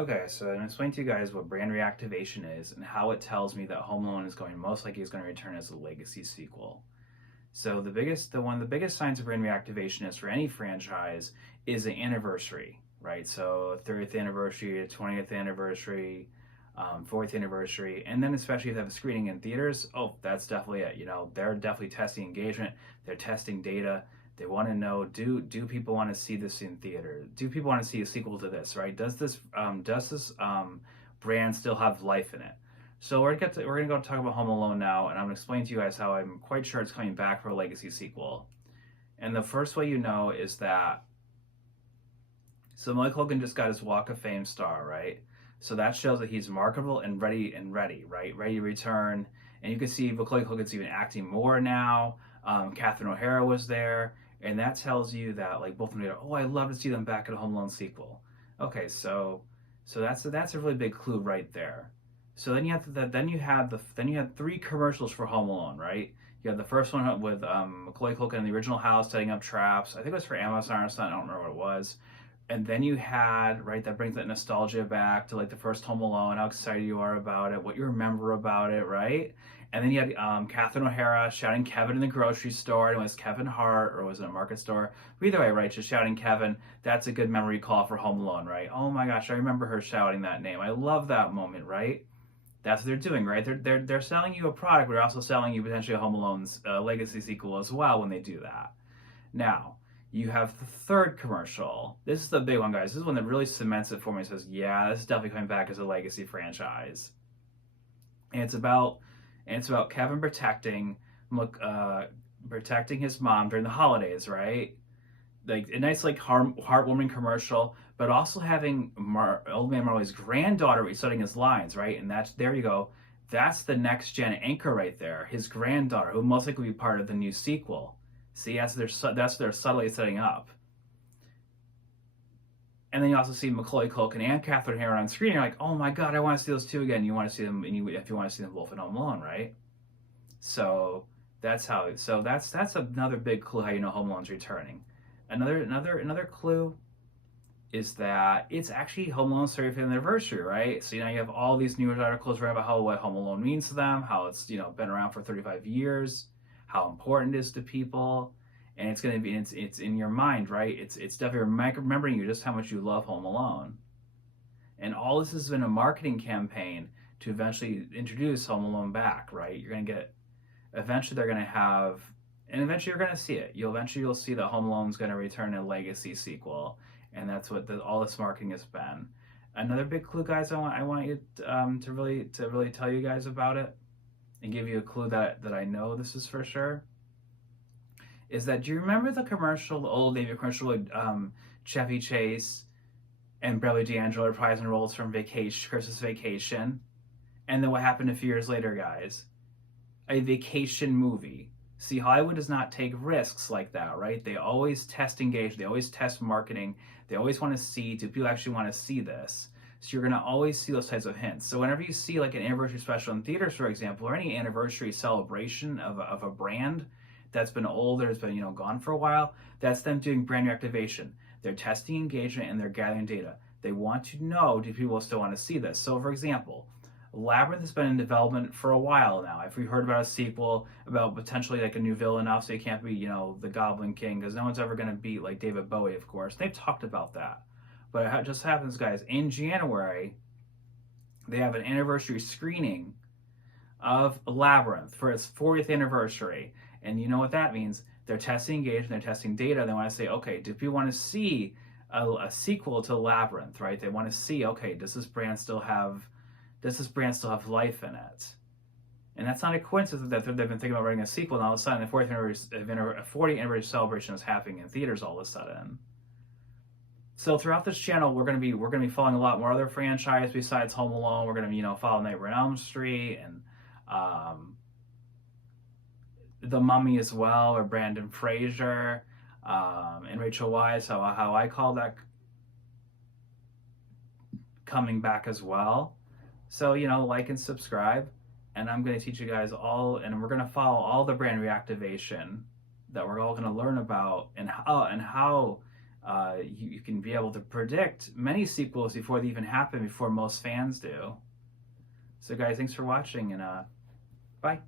Okay, so I'm going to explain to you guys what brand reactivation is and how it tells me that Home Alone is going most likely is going to return as a legacy sequel. So one of the biggest signs of brand reactivation is for any franchise is an anniversary, right? So 30th anniversary, 20th anniversary, 40th anniversary, and then especially if they have a screening in theaters, oh, that's definitely it. They're definitely testing engagement, they're testing data. They want to know, do people want to see this in theater? Do people want to see a sequel to this, right? Does this brand still have life in it? So we're gonna go talk about Home Alone now, and I'm gonna explain to you guys how I'm quite sure it's coming back for a legacy sequel. And the first way you know is that Mike Hogan just got his Walk of Fame star, right? So that shows that he's marketable and ready, right? Ready to return. And you can see Macaulay Culkin's even acting more now. Catherine O'Hara was there, and that tells you that like both of them are, oh, I'd love to see them back in a Home Alone sequel. Okay, so that's a really big clue right there. So then you had three commercials for Home Alone, right? You had the first one with Macaulay Culkin in the original house setting up traps. I think it was for Amazon or something. I don't remember what it was. And then you had, right, that brings that nostalgia back to like the first Home Alone, how excited you are about it, what you remember about it, right? And then you had Catherine O'Hara shouting Kevin in the grocery store, and it was Kevin Hart, or was it a market store? But either way, right, just shouting Kevin, that's a good memory call for Home Alone, right? Oh my gosh, I remember her shouting that name. I love that moment, right? That's what they're doing, right? They're selling you a product, but they're also selling you potentially a Home Alone's legacy sequel as well when they do that. Now, you have the third commercial. This is the big one, guys. This is one that really cements it for me. It says, yeah, this is definitely coming back as a legacy franchise. And it's about Kevin protecting his mom during the holidays, right? Like a nice, like heartwarming commercial, but also having old man Marley's granddaughter reciting his lines, right? And that's there you go. That's the next gen anchor right there. His granddaughter, who most likely will be part of the new sequel. See, that's their subtly setting up. And then you also see Macaulay Culkin and Catherine O'Hara on screen. You're like, oh my god, I want to see those two again. You want to see them, if you want to see them both in Home Alone, right? So that's how. So that's another big clue how you know Home Alone's returning. Another clue is that it's actually Home Alone's 35th anniversary, right? So you have all these news articles right about what Home Alone means to them, how it's been around for 35 years, how important it is to people, and it's going to be it's in your mind, right? It's definitely remembering you just how much you love Home Alone, and all this has been a marketing campaign to eventually introduce Home Alone back, right? You're going to get eventually they're going to have and eventually you're going to see it. You'll see that Home Alone's going to return a legacy sequel, and that's what all this marketing has been. Another big clue, guys, I want you to really tell you guys about it and give you a clue that I know this is for sure. Is that do you remember the commercial, the old Navy commercial with Chevy Chase and Beverly D'Angelo reprising roles from Christmas Vacation, and then what happened a few years later, guys? A vacation movie. See, Hollywood does not take risks like that, right? They always test engagement, they always test marketing, they always want to see, do people actually want to see this? So you're going to always see those types of hints. So whenever you see like an anniversary special in theaters, for example, or any anniversary celebration of a brand that's been old or has been gone for a while, that's them doing brand reactivation. They're testing engagement and they're gathering data. They want to know, do people still want to see this? So for example, Labyrinth has been in development for a while now. If we heard about a sequel about potentially like a new villain, obviously it can't be, the Goblin King, because no one's ever going to beat like David Bowie, of course. They've talked about that. But it just happens, guys, in January, they have an anniversary screening of Labyrinth for its 40th anniversary. And you know what that means? They're testing engagement, they're testing data. They want to say, okay, do people want to see a sequel to Labyrinth, right? They want to see, okay, does this brand still have life in it? And that's not a coincidence that they've been thinking about writing a sequel, and all of a sudden, the 40th anniversary celebration is happening in theaters all of a sudden. So throughout this channel, we're gonna be following a lot more other franchises besides Home Alone. We're gonna follow Nightmare on Elm Street and The Mummy as well, or Brandon Fraser and Rachel Weisz. How I call that coming back as well. So, like and subscribe. And I'm going to teach you guys all, and we're going to follow all the brand reactivation that we're all going to learn about and how You can be able to predict many sequels before they even happen, before most fans do. So, guys, thanks for watching, and bye.